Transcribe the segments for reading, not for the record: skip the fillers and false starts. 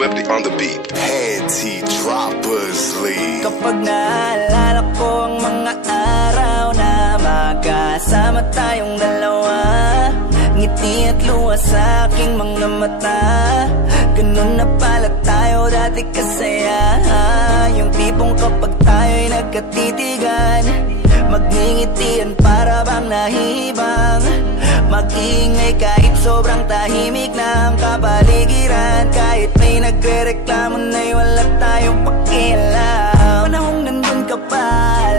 Swifty on the beat. Panty Droppers League. Kapag naalala ko ang mga araw na magkasama tayong dalawa, ngiti at luha sa aking mga mata. Ganun na pala tayo dati kasaya. Yung tipong kapag tayo'y nagkatitigan, magngingitian para bang nahibang, mag-iingay kahit sobrang tahimik na ang kapaligiran. Kahit may nagre-reklamo na'y wala tayong pakialam. Panahong nandun ka pa,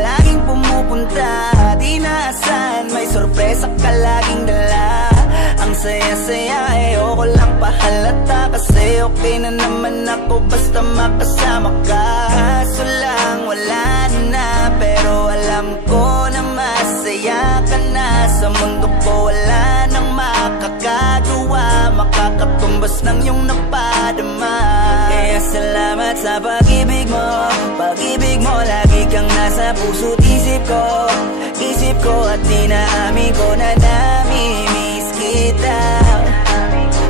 laging pumupunta, di naasan, may sorpresa ka laging dala. Ang saya-saya, ayoko lang pahalata, kasi okay na naman ako basta makasama ka. Kaso lang wala na, pero alam ko na masaya ka na. Sa mundo ko wala nang makakagawa, makakatumbas ng iyong napadama. Kaya salamat sa pag-ibig mo, pag-ibig mo. Lagi kang nasa puso't isip ko, isip ko. At dinaamin ko na namimiss kita,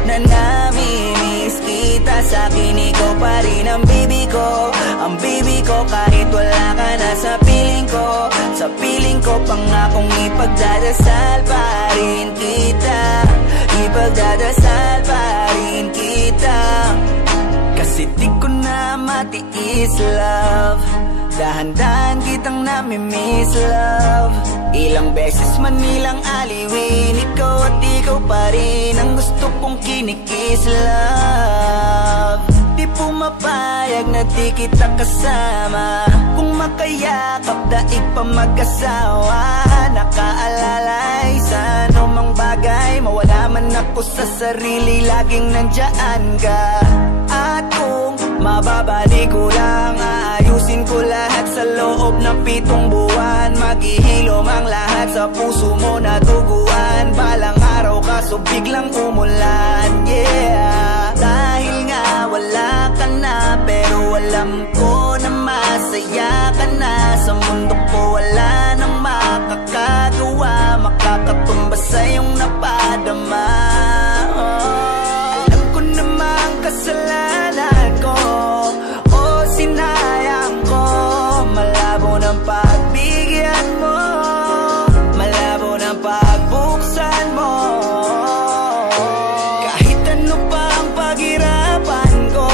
na namimiss kita. Sa akin ikaw pa rin ang baby ko, ang baby ko. Kahit wala ka na sa piling ko, sa piling ko, pangakong ipagdadasal pa rin kita, ipagdadasal pa rin kita. Kasi di ko na matiis, love, dahan-dahan kitang namimiss, love. Ilang beses man nilang aliwin, ikaw at ikaw pa rin ang gusto kong kinikis, love. Di pumapayag na di kita kasama, kung makayakap daig pa mag-asawa. Nakaalalay sa anumang bagay, mawala man ako sa sarili, laging nandyan ka. At kung mababalik ko lang, aayusin ko lahat sa loob ng 7 buwan. Maghihilom ang lahat sa puso mo na duguan. Balang araw kaso biglang umulan, yeah. Dahil nga wala ka na, pero alam ko na masaya ka na. Sa mundo ko wala nang makakagawa, makakatumbas sa iyong napadama. Alam ko namang kasalanan ko, o sinayang ko. Malabo ng pagbigyan mo, malabo ng pagbuksan mo. Kahit ano pa ang paghirapan ko,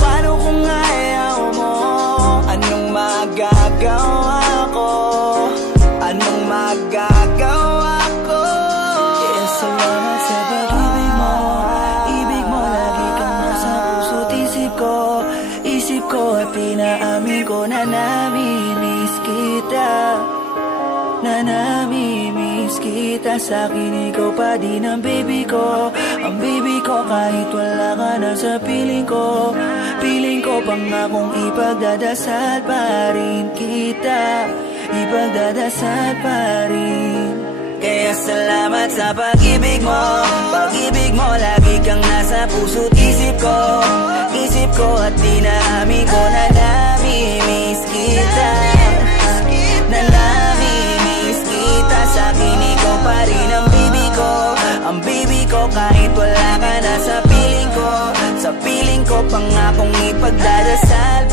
paano kung ayaw mo? Anong magagawa ko? Anong magagawa ko? Kaya salamat sa pag-ibig mo, ibig mo. Lagi kang nasa puso't isip ko, isip ko. At pinaamin ko na namimiss kita, na namimiss kita. Sa akin ikaw pa din ang baby ko, ang baby ko. Kahit wala ka na sa piling ko, piling ko. Pangakong ipagdadasal pa rin kita, ipagdadasal pa rin. Kaya salamat sa pag-ibig mo, pag-ibig mo. Lagi kang nasa puso't isip ko, isip ko. At dinaamin ko na namimiss kita, na namimiss kita. Sa akin ikaw pa rin ang baby ko, ang baby ko. Kahit wala ka na sa piling ko, sa piling ko. Pangakong ipagdadasal